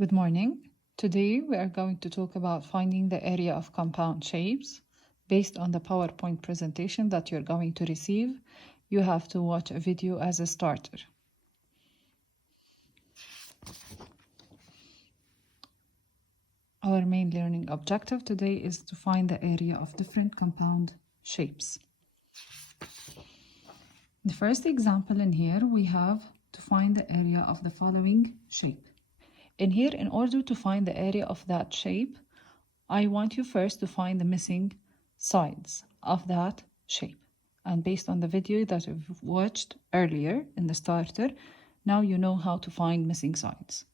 Good morning. Today we are going to talk about finding the area of compound shapes. Based on the PowerPoint presentation that you're going to receive, you have to watch a video as a starter. Our main learning objective today is to find the area of different compound shapes. The first example in here, we have to find the area of the following shape. In here, in order to find the area of that shape, I want you first to find the missing sides of that shape. And based on the video that you've watched earlier in the starter, now you know how to find missing sides.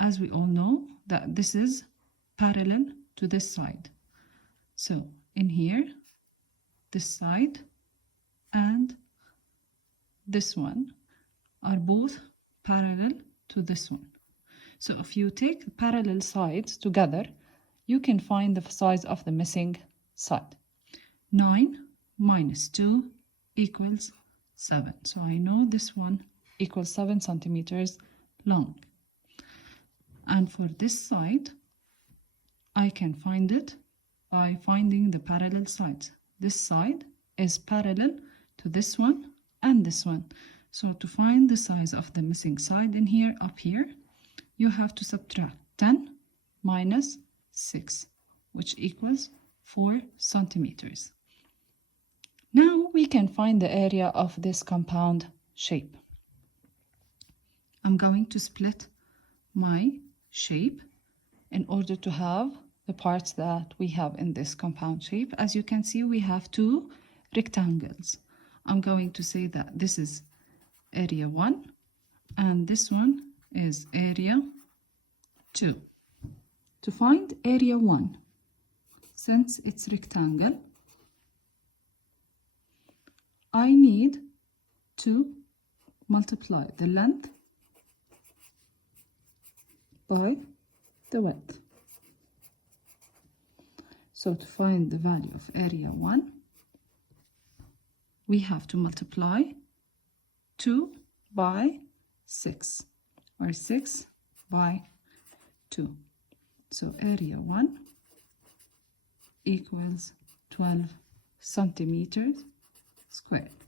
As we all know that this is parallel to this side. So in here, this side and this one are both parallel to this one. So if you take parallel sides together, you can find the size of the missing side. 9 minus 2 equals 7. So I know this one equals 7 centimeters long. And for this side, I can find it by finding the parallel sides. This side is parallel to this one and this one. So to find the size of the missing side in here, up here, you have to subtract 10 minus 6, which equals 4 centimeters. Now we can find the area of this compound shape. I'm going to split my shape in order to have the parts that we have in this compound shape. As you can see, we have two rectangles. I'm going to say that this is area 1 and this one is area 2. To find area 1, since it's rectangle, I need to multiply the length by the width. So to find the value of area 1, we have to multiply 2 by 6 or 6 by 2. So area 1 equals 12 centimeters squared.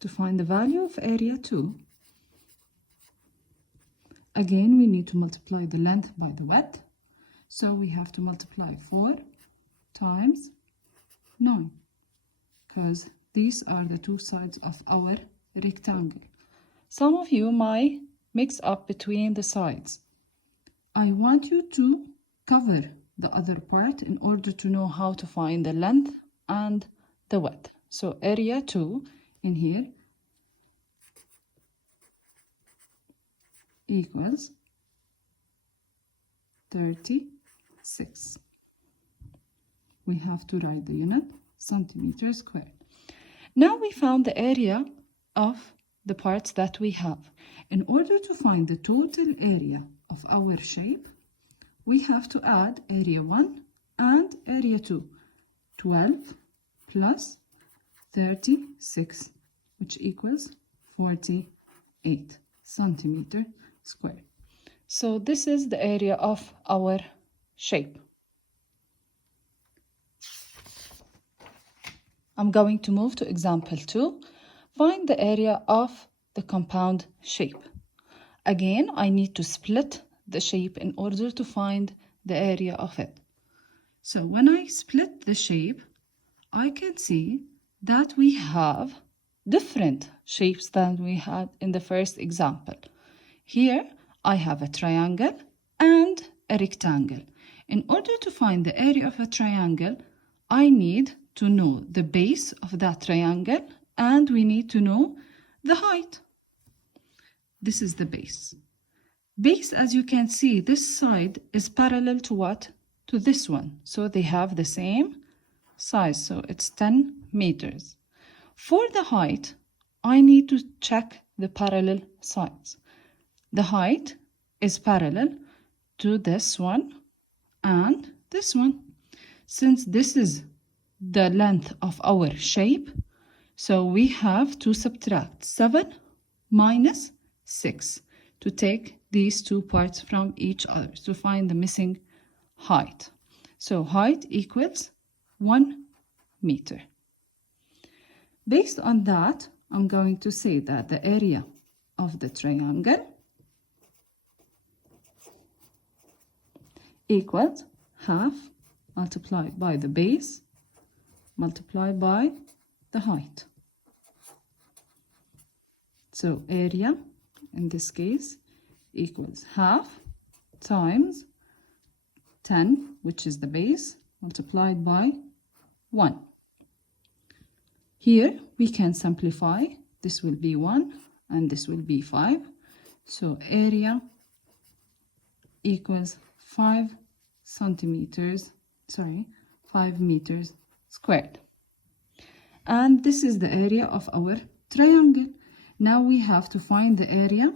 To find the value of area 2, again we need to multiply the length by the width. So we have to multiply 4 times 9, because these are the two sides of our rectangle. Some of you might mix up between the sides. I want you to cover the other part in order to know how to find the length and the width. So area 2 in here equals 36. We have to write the unit centimeters squared. Now we found the area of the parts that we have. In order to find the total area of our shape, we have to add area 1 and area 2. 12 plus 36, which equals 48 centimeter squared. So this is the area of our shape. I'm going to move to example 2. Find the area of the compound shape. Again, I need to split the shape in order to find the area of it. So when I split the shape, I can see that we have different shapes than we had in the first example. Here, I have a triangle and a rectangle. In order to find the area of a triangle, I need to know the base of that triangle and we need to know the height. This is the base. Base, as you can see, this side is parallel to what? To this one. So they have the same size. So it's 10 meters. For the height, I need to check the parallel sides. The height is parallel to this one and this one. Since this is the length of our shape, so we have to subtract 7 minus 6 to take these two parts from each other to find the missing height. So height equals 1 meter. Based on that, I'm going to say that the area of the triangle equals half multiplied by the base multiplied by the height. So area in this case equals half times 10, which is the base, multiplied by 1. Here we can simplify. This will be 1 and this will be 5. So area equals 5 meters squared. And this is the area of our triangle. Now we have to find the area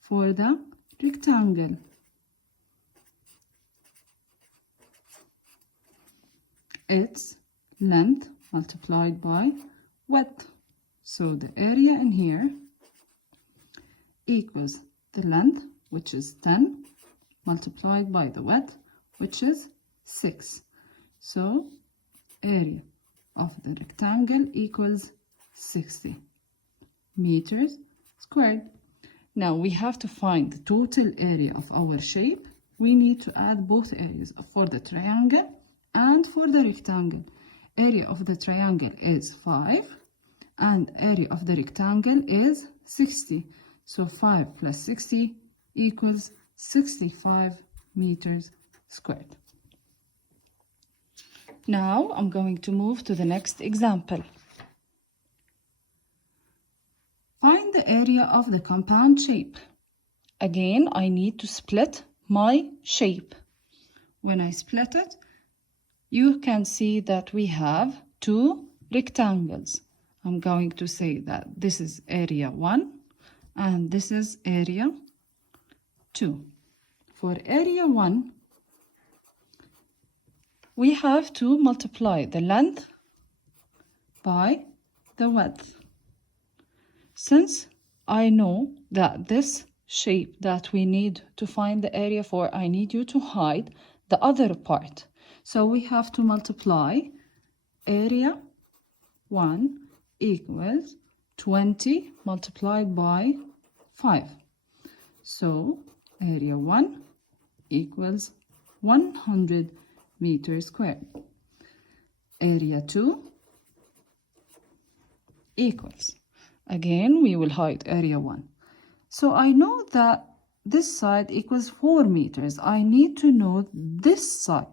for the rectangle. It's length multiplied by width. So the area in here equals the length, which is 10, multiplied by the width, which is 6. So area of the rectangle equals 60 meters squared. Now we have to find the total area of our shape. We need to add both areas for the triangle and for the rectangle. Area of the triangle is 5 and area of the rectangle is 60. So 5 plus 60 equals 65 meters squared. Now I'm going to move to the next example. Find the area of the compound shape. Again, I need to split my shape. When I split it, you can see that we have two rectangles. I'm going to say that this is area 1 and this is area 2. For area 1, we have to multiply the length by the width. Since I know that this shape that we need to find the area for, I need you to hide the other part. So we have to multiply area 1 equals 20 multiplied by 5. So area 1 equals 100 meters squared. Area 2 equals, again we will hide area 1. So I know that this side equals 4 meters. I need to know this side.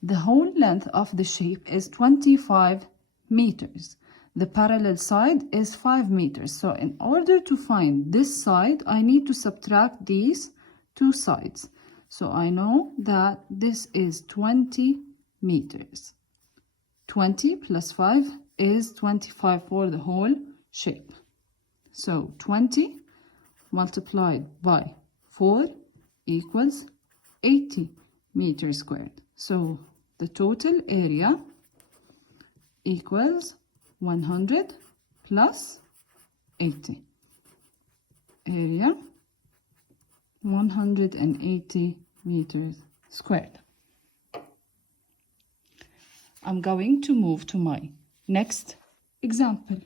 The whole length of the shape is 25 meters. The parallel side is 5 meters. So in order to find this side, I need to subtract these two sides. So I know that this is 20 meters. 20 plus 5 is 25 for the whole shape. So 20 multiplied by 4 equals 80 meters squared. So the total area equals 100 plus 80. Area 180 meters squared. I'm going to move to my next example.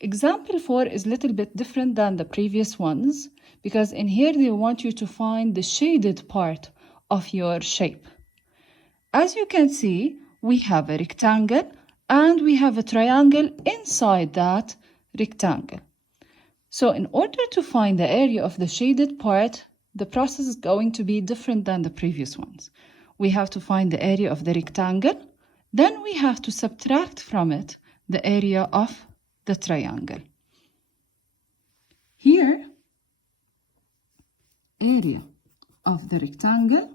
Example 4 is a little bit different than the previous ones because in here they want you to find the shaded part of your shape. As you can see, we have a rectangle and we have a triangle inside that rectangle. So in order to find the area of the shaded part, the process is going to be different than the previous ones. We have to find the area of the rectangle, then we have to subtract from it the area of the triangle. Here, area of the rectangle,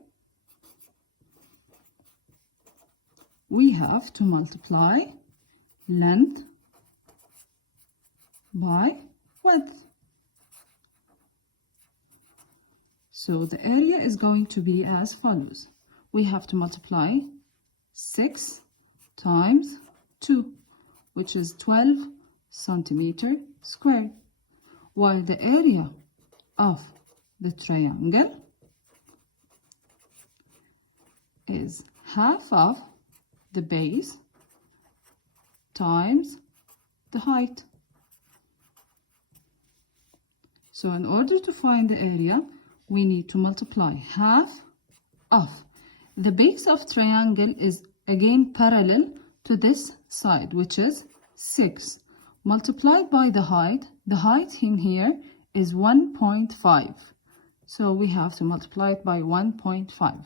we have to multiply length by width. So the area is going to be as follows. We have to multiply 6 times 2, which is 12 centimeter squared, while the area of the triangle is half of the base times the height. So in order to find the area, we need to multiply half of the base of triangle is again parallel to this side, which is 6, multiplied by the height. The height in here is 1.5. So we have to multiply it by 1.5.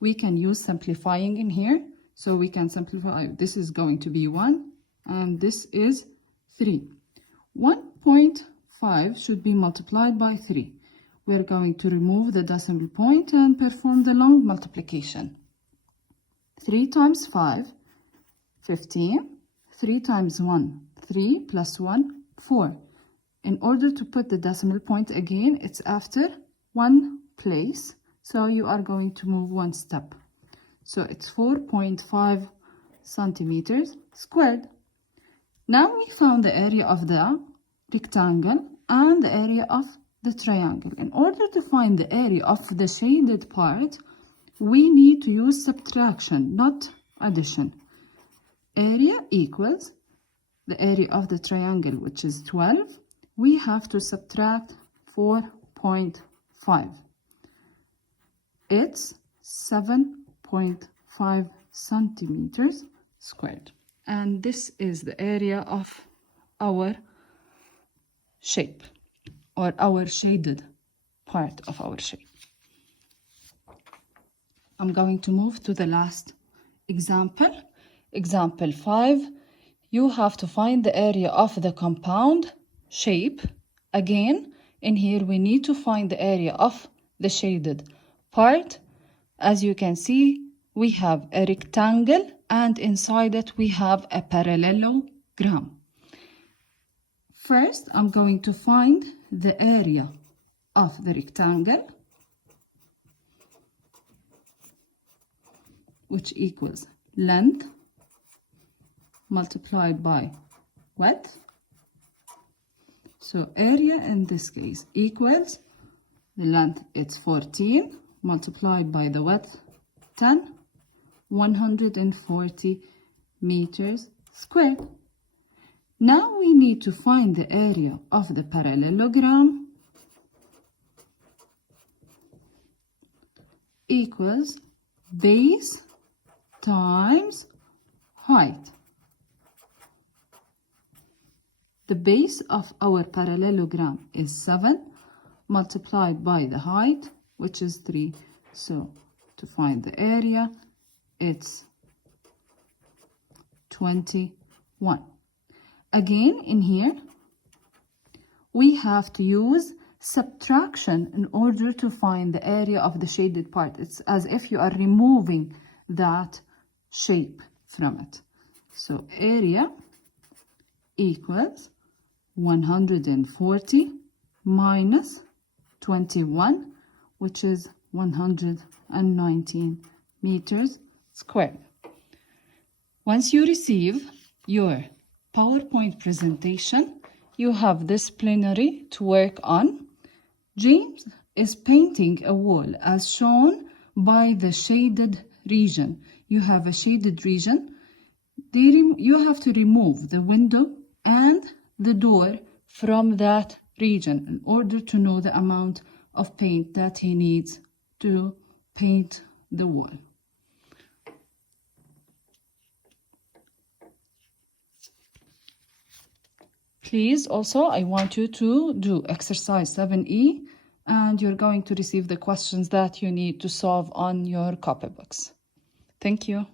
We can use simplifying in here. So we can simplify. This is going to be 1 and this is 3. 1.5 should be multiplied by 3. We're going to remove the decimal point and perform the long multiplication. 3 times 5, 15. 3 times 1, 3 plus 1, 4. In order to put the decimal point again, it's after one place. So you are going to move one step. So it's 4.5 centimeters squared. Now we found the area of the rectangle and the area of the triangle. In order to find the area of the shaded part, we need to use subtraction, not addition. Area equals the area of the triangle, which is 12. We have to subtract 4.5. It's 7.5 centimeters squared. And this is the area of our shape, or our shaded part of our shape. I'm going to move to the last example. Example 5, you have to find the area of the compound shape. Again, in here we need to find the area of the shaded part. As you can see, we have a rectangle and inside it we have a parallelogram. First, I'm going to find the area of the rectangle, which equals length multiplied by width. So area in this case equals the length, it's 14, multiplied by the width 10, 140 meters squared. Now we need to find the area of the parallelogram, equals base times height. The base of our parallelogram is 7, multiplied by the height, which is 3. So to find the area, it's 21. Again, in here, we have to use subtraction in order to find the area of the shaded part. It's as if you are removing that shape from it. So area equals 140 minus 21, which is 119 meters squared. Once you receive your PowerPoint presentation, you have this plenary to work on. James is painting a wall as shown by the shaded region. You have a shaded region. You have to remove the window and the door from that region in order to know the amount of paint that he needs to paint the wall. Please also, I want you to do exercise 7E, and you're going to receive the questions that you need to solve on your copybooks. Thank you.